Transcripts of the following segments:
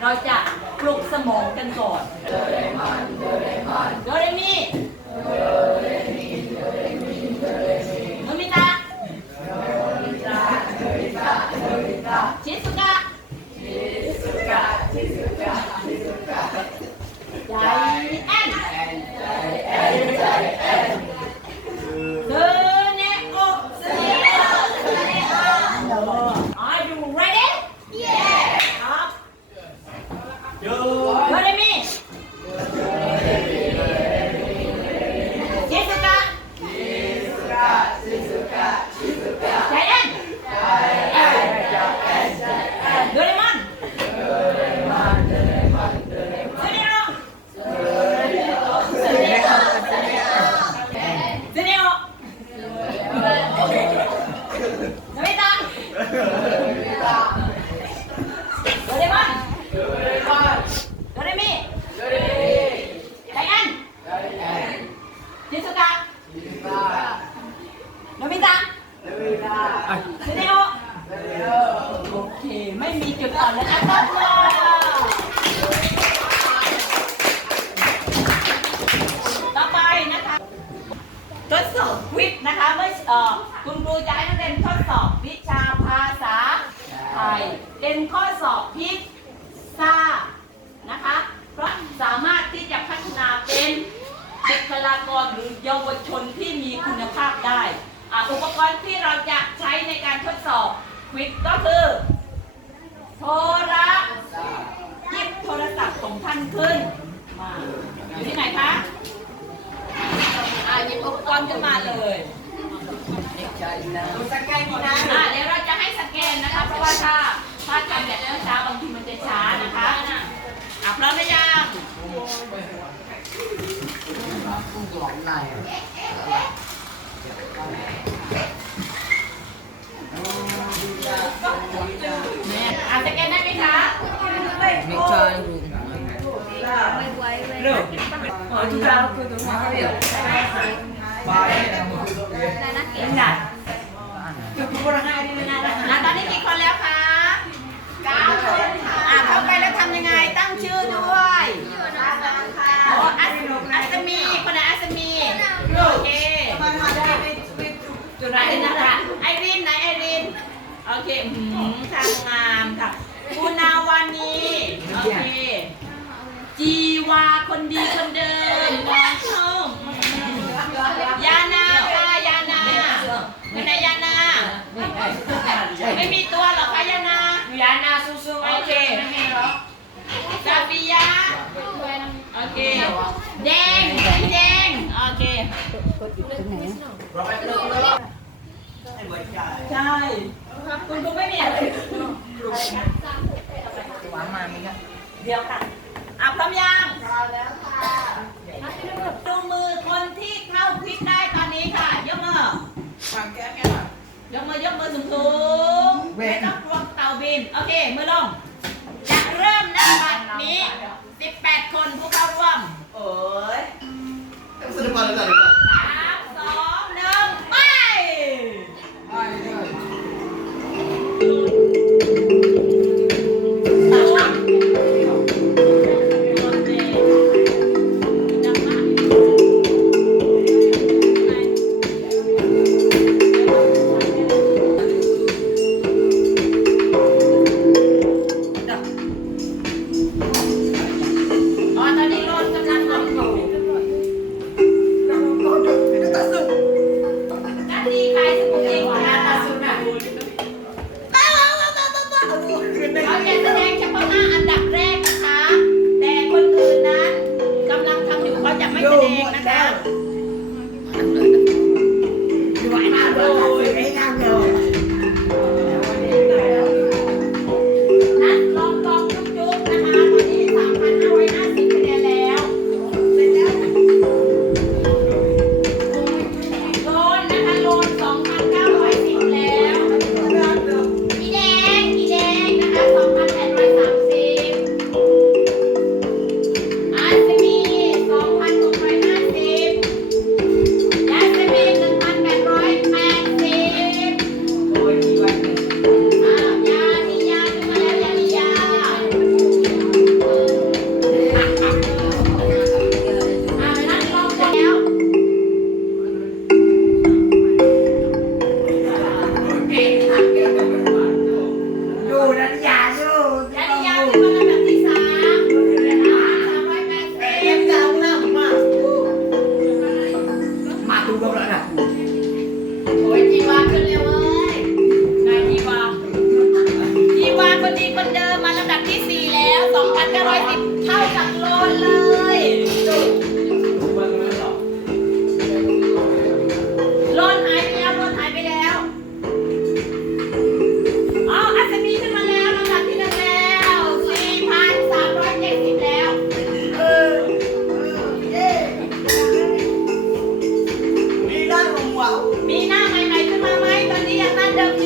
เราจะปลุกสมองกันก่อนโดเรมอนโดเรมอนโดเรมีโดเรมีโดเรมีโดเรมีโนมิตะโนมิตะโนมิตะโนมิตะชิสุกะชิสุกะชิสุกะชิสุกะใจ ไม่มีจุดอ่อนแล้วนะครับต่อไปนะคะทดสอบควิดนะคะเมื่อ ครูจะให้นักเรียนทดสอบวิชาภาษาไทยเป็นข้อสอบพิซซ่านะคะ เพราะสามารถที่จะพัฒนาเป็นบุคลากรหรือเยาวชนที่มีคุณภาพได้อุปกรณ์ที่เราจะใช้ในการทดสอบควิดก็คือ โทรหยิบโทรศัพท์ของท่านขึ้นมาอยู่ที่ไหนคะอ่าหยิบอุปกรณ์ขึ้นมาเลย สแกนนะอ่าเดี๋ยวเราจะให้สแกนนะคะ เพราะว่าถ้าถ้าทำแบบช้าๆบางทีมันจะช้านะคะอะพร้อมหรือยังเนี่ยอะสแกนได้ไหมคะ ไม่ใช่ลูก อ๋อทุกเราคือตัวนี้เดียวน่ะอะตอนนี้กี่คนแล้วคะเก้าคนค่ะอะเข้าไปแล้วทำยังไง ตั้งชื่อด้วยอ๋ออัศอัศมี คนไหนอัศมี โอเคจุดไหนนะคะไอรินไหนไอริน โอเคหื มทำงามค่ะคุณนาวานีโอเคจีวาคนดีคนเดิมน้องชมยานาค่ะยานาอยู่ไหนยานา ไม่มีตัวหรอคะยานา ยานาสู้โอเคซาฟิยาโอเคแดงแดงโอเค ใช่ คุณครูไม่มีอะไรหวานมามีกันเดี๋ยวค่ะอะพร้อมยังพร้อมแล้วค่ะดูมือคนที่เข้าควิกได้ตอนนี้ค่ะยกมือฟังแก้แก้หน่อยยกมือยกมือสูงสูงๆไม่ต้องกลัวเต่าบิน โอเค มือลงจะเริ่มนับบัตรนี้ 18 คนผู้เข้าร่วม โอ้ยสาม แดงนะคะ สวยงามเลย มีหน้าใหม่ๆขึ้นมาไหมตอนนี้ยังหน้าเดิม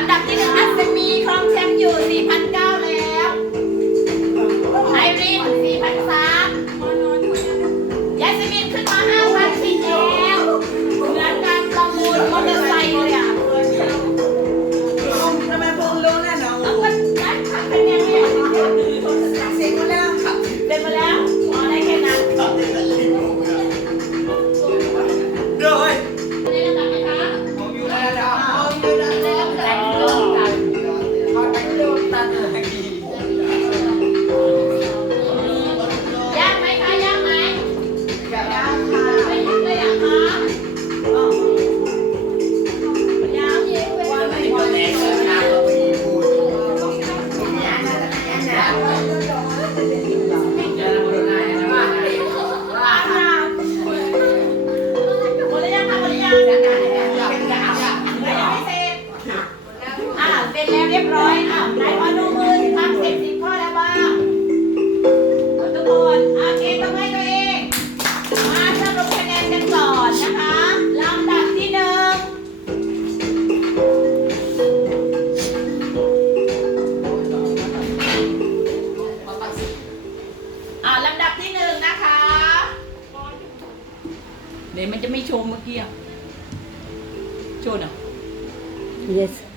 อันดับที่หนึ่งอัศมีความ Maggie. yes.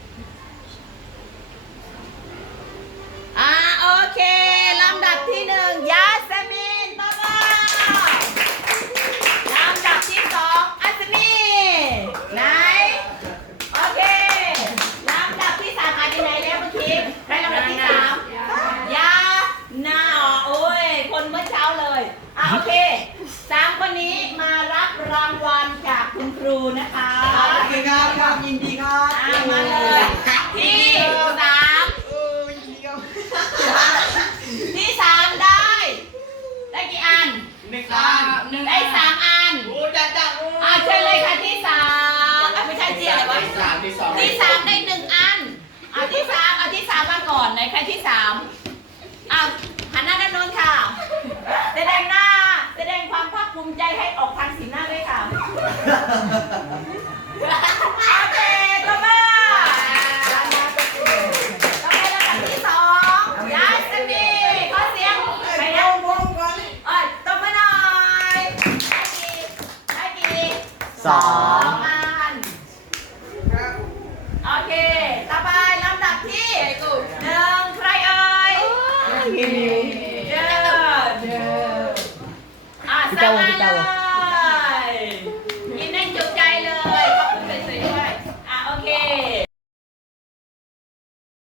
ามอ้าวหันหน้าด้านโน้นค่ะ แสดงหน้า แสดงความภาคภูมิใจให้ออกทางสีหน้าด้วยค่ะอาเจตบมาต่อไปลำดับที่สองยายสนีขอเสียงไปนะเอ้ยตบมาหน่อยได้กี่ได้กี่ สอง Bravo.